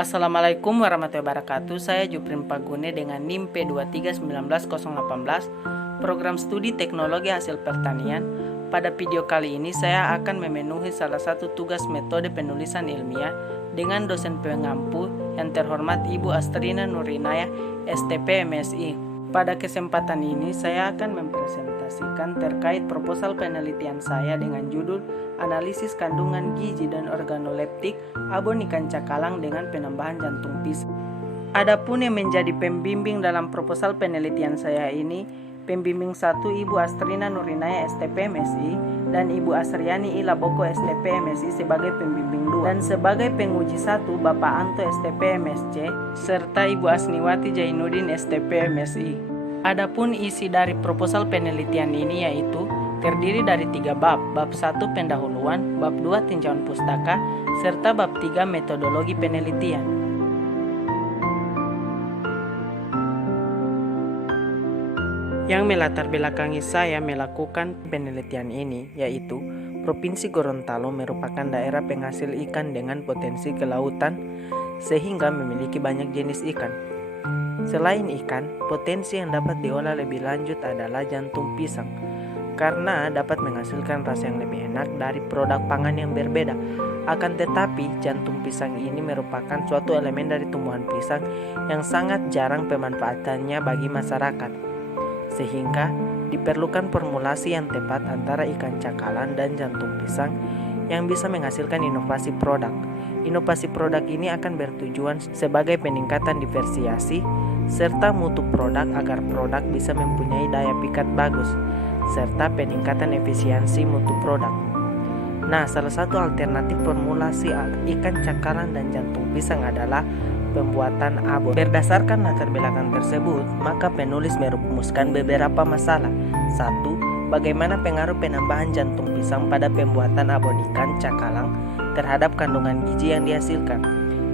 Assalamualaikum warahmatullahi wabarakatuh. Saya Juprin Pagune dengan NIM P2319018, program studi teknologi hasil pertanian. Pada video kali ini saya akan memenuhi salah satu tugas metode penulisan ilmiah dengan dosen pengampu yang terhormat Ibu Astrina Nurinaya, STP MSI. Pada kesempatan ini saya akan mempresentasikan terkait proposal penelitian saya dengan judul Analisis Kandungan Gizi dan Organoleptik Abon Ikan Cakalang dengan Penambahan Jantung Pisang. Adapun yang menjadi pembimbing dalam proposal penelitian saya ini, pembimbing 1 Ibu Astrina Nurinaya STP MSI dan Ibu Asriani Ilaboko STP MSI sebagai pembimbing 2, dan sebagai penguji 1 Bapak Anto STP MSC serta Ibu Asniwati Jainuddin STP MSI. Adapun isi dari proposal penelitian ini yaitu terdiri dari 3 bab. Bab 1 pendahuluan, bab 2 tinjauan pustaka, serta bab 3 metodologi penelitian. Yang melatar belakangi saya melakukan penelitian ini yaitu Provinsi Gorontalo merupakan daerah penghasil ikan dengan potensi kelautan sehingga memiliki banyak jenis ikan. Selain ikan, potensi yang dapat diolah lebih lanjut adalah jantung pisang, karena dapat menghasilkan rasa yang lebih enak dari produk pangan yang berbeda. Akan tetapi, jantung pisang ini merupakan suatu elemen dari tumbuhan pisang yang sangat jarang pemanfaatannya bagi masyarakat, sehingga diperlukan formulasi yang tepat antara ikan cakalang dan jantung pisang yang bisa menghasilkan inovasi produk. Inovasi produk ini akan bertujuan sebagai peningkatan diversiasi serta mutu produk agar produk bisa mempunyai daya pikat bagus, serta peningkatan efisiensi mutu produk. Nah, salah satu alternatif formulasi ikan cakalang dan jantung pisang adalah pembuatan abon. Berdasarkan latar belakang tersebut, maka penulis merumuskan beberapa masalah. 1. Bagaimana pengaruh penambahan jantung pisang pada pembuatan abon ikan cakalang terhadap kandungan gizi yang dihasilkan.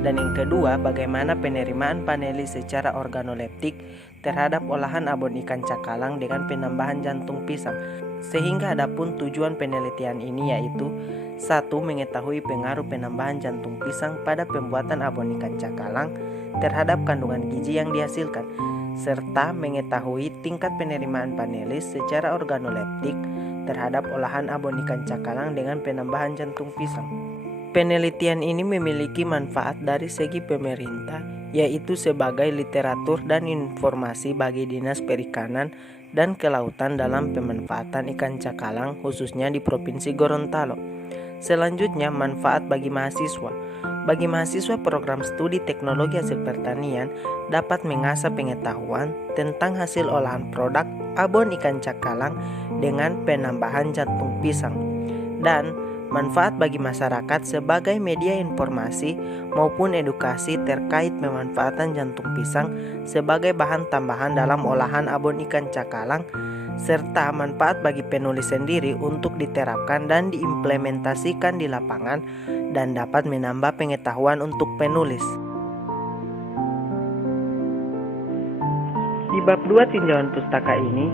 Dan yang kedua, bagaimana penerimaan panelis secara organoleptik terhadap olahan abon ikan cakalang dengan penambahan jantung pisang. Sehingga adapun tujuan penelitian ini yaitu 1. Mengetahui pengaruh penambahan jantung pisang pada pembuatan abon ikan cakalang terhadap kandungan gizi yang dihasilkan, serta mengetahui tingkat penerimaan panelis secara organoleptik terhadap olahan abon ikan cakalang dengan penambahan jantung pisang. Penelitian ini memiliki manfaat dari segi pemerintah, yaitu sebagai literatur dan informasi bagi Dinas Perikanan dan Kelautan dalam pemanfaatan ikan cakalang khususnya di Provinsi Gorontalo. Selanjutnya, manfaat bagi mahasiswa. Bagi mahasiswa program studi teknologi hasil pertanian dapat mengasah pengetahuan tentang hasil olahan produk abon ikan cakalang dengan penambahan jantung pisang. Dan manfaat bagi masyarakat sebagai media informasi maupun edukasi terkait pemanfaatan jantung pisang sebagai bahan tambahan dalam olahan abon ikan cakalang, serta manfaat bagi penulis sendiri untuk diterapkan dan diimplementasikan di lapangan dan dapat menambah pengetahuan untuk penulis. Di bab 2 tinjauan pustaka ini,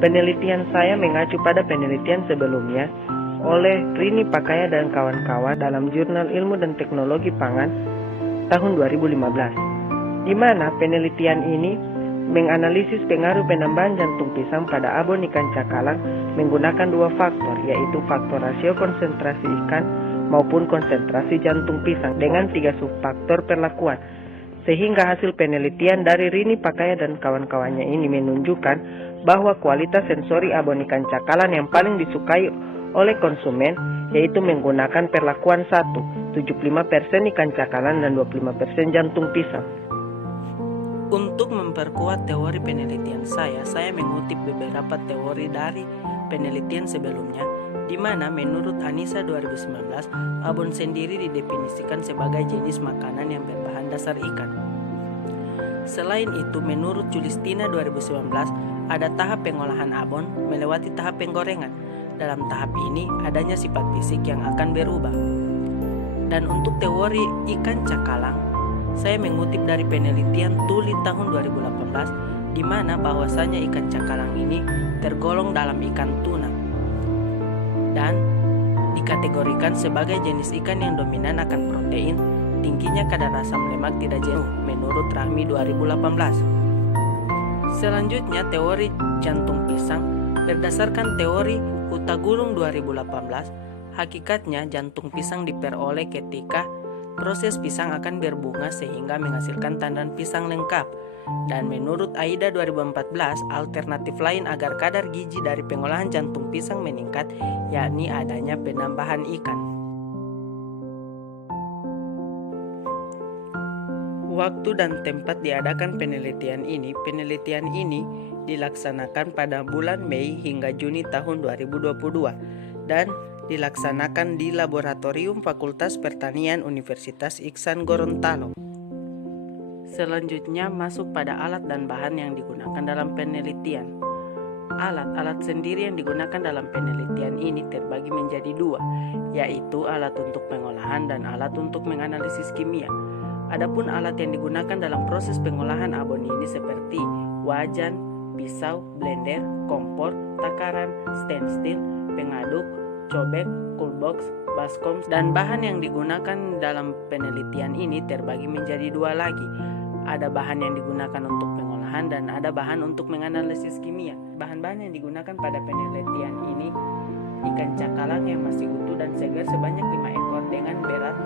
penelitian saya mengacu pada penelitian sebelumnya oleh Rini Pakaya dan kawan-kawan dalam Jurnal Ilmu dan Teknologi Pangan tahun 2015, di mana penelitian ini menganalisis pengaruh penambahan jantung pisang pada abon ikan cakalang menggunakan 2 faktor, yaitu faktor rasio konsentrasi ikan maupun konsentrasi jantung pisang dengan 3 subfaktor perlakuan. Sehingga hasil penelitian dari Rini Pakaya dan kawan-kawannya ini menunjukkan bahwa kualitas sensori abon ikan cakalang yang paling disukai oleh konsumen yaitu menggunakan perlakuan 1, 75% ikan cakalang dan 25% jantung pisang. Untuk memperkuat teori penelitian saya mengutip beberapa teori dari penelitian sebelumnya, di mana menurut Anissa 2019, abon sendiri didefinisikan sebagai jenis makanan yang berbahan dasar ikan. Selain itu, menurut Julistina 2019, ada tahap pengolahan abon melewati tahap penggorengan. Dalam tahap ini adanya sifat fisik yang akan berubah. Dan untuk teori ikan cakalang, saya mengutip dari penelitian Tuli tahun 2018, di mana bahwasanya ikan cakalang ini tergolong dalam ikan tuna dan dikategorikan sebagai jenis ikan yang dominan akan protein tingginya kadar asam lemak tidak jenuh menurut Rahmi 2018. Selanjutnya teori jantung pisang. Berdasarkan teori Hutagulung 2018, hakikatnya jantung pisang diperoleh ketika proses pisang akan berbunga sehingga menghasilkan tandan pisang lengkap. Dan menurut AIDA 2014, alternatif lain agar kadar gizi dari pengolahan jantung pisang meningkat yakni adanya penambahan ikan. Waktu dan tempat diadakan penelitian ini dilaksanakan pada bulan Mei hingga Juni tahun 2022 dan dilaksanakan di Laboratorium Fakultas Pertanian Universitas Iksan Gorontalo. Selanjutnya masuk pada alat dan bahan yang digunakan dalam penelitian. Alat sendiri yang digunakan dalam penelitian ini terbagi menjadi dua, yaitu alat untuk pengolahan dan alat untuk menganalisis kimia. Adapun alat yang digunakan dalam proses pengolahan abon ini seperti wajan, pisau, blender, kompor, takaran, stand still, pengaduk, cobek, coolbox, baskom, dan bahan yang digunakan dalam penelitian ini terbagi menjadi dua lagi. Ada bahan yang digunakan untuk pengolahan dan ada bahan untuk menganalisis kimia. Bahan-bahan yang digunakan pada penelitian ini ikan cakalang yang masih utuh dan segar sebanyak 5 ekor dengan berat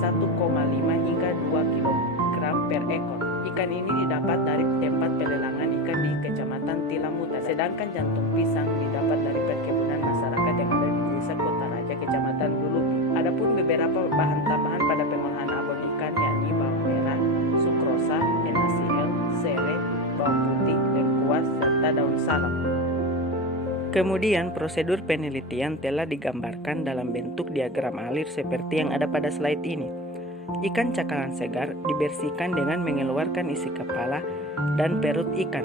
1,5 hingga 2 kg per ekor. Ikan ini didapat dari tempat pelelangan ikan di Kecamatan Tilamuta, sedangkan jantung pisang didapat dari perkebunan masyarakat yang ada di Desa Kota Raja, Kecamatan Dulupi. Adapun beberapa bahan tambahan pada pengolahan abon ikan yakni bawang merah, sukrosa, NaCl, serai, bawang putih, lengkuas, serta daun salam. Kemudian prosedur penelitian telah digambarkan dalam bentuk diagram alir seperti yang ada pada slide ini. Ikan cakalang segar dibersihkan dengan mengeluarkan isi kepala dan perut ikan.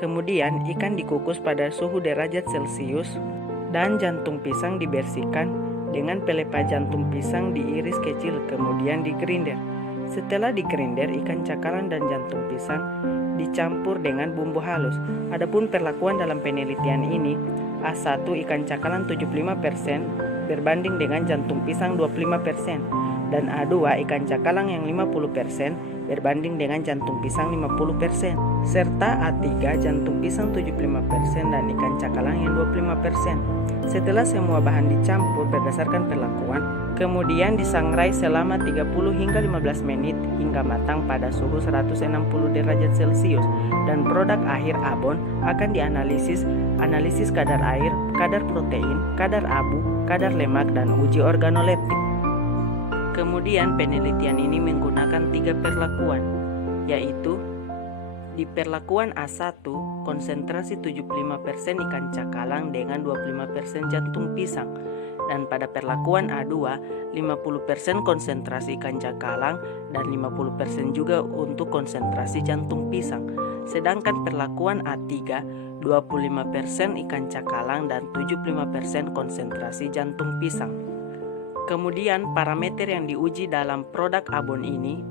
Kemudian ikan dikukus pada suhu derajat Celcius dan jantung pisang dibersihkan dengan pelepah jantung pisang diiris kecil kemudian digrinder. Setelah digrinder, ikan cakalang dan jantung pisang dicampur dengan bumbu halus. Adapun perlakuan dalam penelitian ini, A1 ikan cakalang 75% berbanding dengan jantung pisang 25% dan A2 ikan cakalang yang 50% berbanding dengan jantung pisang 50%, serta A3 jantung pisang 75% dan ikan cakalang yang 25%. Setelah semua bahan dicampur berdasarkan perlakuan, kemudian disangrai selama 30 hingga 15 menit hingga matang pada suhu 160 derajat Celcius dan produk akhir abon akan dianalisis kadar air, kadar protein, kadar abu, kadar lemak, dan uji organoleptik. Kemudian penelitian ini menggunakan 3 perlakuan, yaitu di perlakuan A1 konsentrasi 75% ikan cakalang dengan 25% jantung pisang, dan pada perlakuan A2 50% konsentrasi ikan cakalang dan 50% juga untuk konsentrasi jantung pisang. Sedangkan perlakuan A3 25% ikan cakalang dan 75% konsentrasi jantung pisang. Kemudian parameter yang diuji dalam produk abon ini: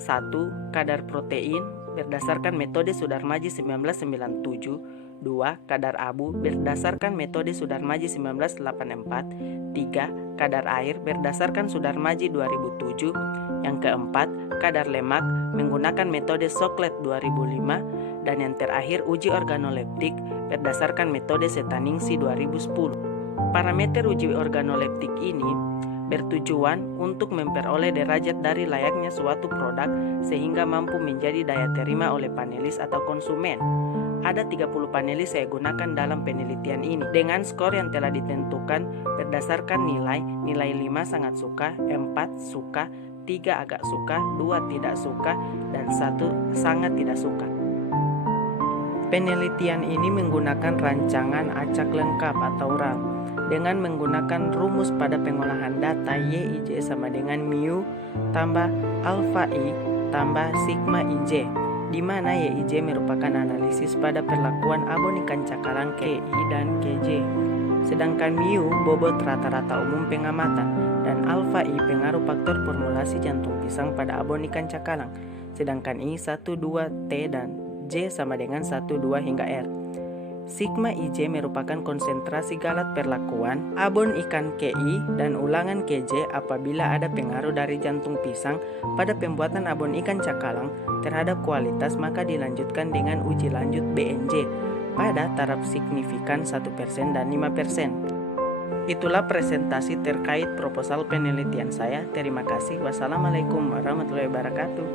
1. Kadar protein berdasarkan metode Sudarmaji 1997. 2. Kadar abu berdasarkan metode Sudarmaji 1984. 3. Kadar air berdasarkan Sudarmaji 2007. Yang keempat, kadar lemak menggunakan metode Soklet 2005. Dan yang terakhir, uji organoleptik berdasarkan metode Setaningsih 2010. Parameter uji organoleptik ini bertujuan untuk memperoleh derajat dari layaknya suatu produk sehingga mampu menjadi daya terima oleh panelis atau konsumen. Ada 30 panelis saya gunakan dalam penelitian ini dengan skor yang telah ditentukan berdasarkan nilai 5 sangat suka, 4 suka, 3 agak suka, 2 tidak suka, dan 1 sangat tidak suka. Penelitian ini menggunakan rancangan acak lengkap atau RAL dengan menggunakan rumus pada pengolahan data YIJ sama dengan mu tambah alfa I tambah sigma IJ, di mana YIJ merupakan analisis pada perlakuan abon ikan cakalang KI dan KJ. Sedangkan mu bobot rata-rata umum pengamatan dan alfa I pengaruh faktor formulasi jantung pisang pada abon ikan cakalang. Sedangkan I 1, 2, T dan J sama dengan 1, 2 hingga R. Sigma IJ merupakan konsentrasi galat perlakuan abon ikan KI dan ulangan KJ apabila ada pengaruh dari jantung pisang pada pembuatan abon ikan cakalang terhadap kualitas, maka dilanjutkan dengan uji lanjut BNJ pada taraf signifikan 1% dan 5%. Itulah presentasi terkait proposal penelitian saya. Terima kasih. Wassalamualaikum warahmatullahi wabarakatuh.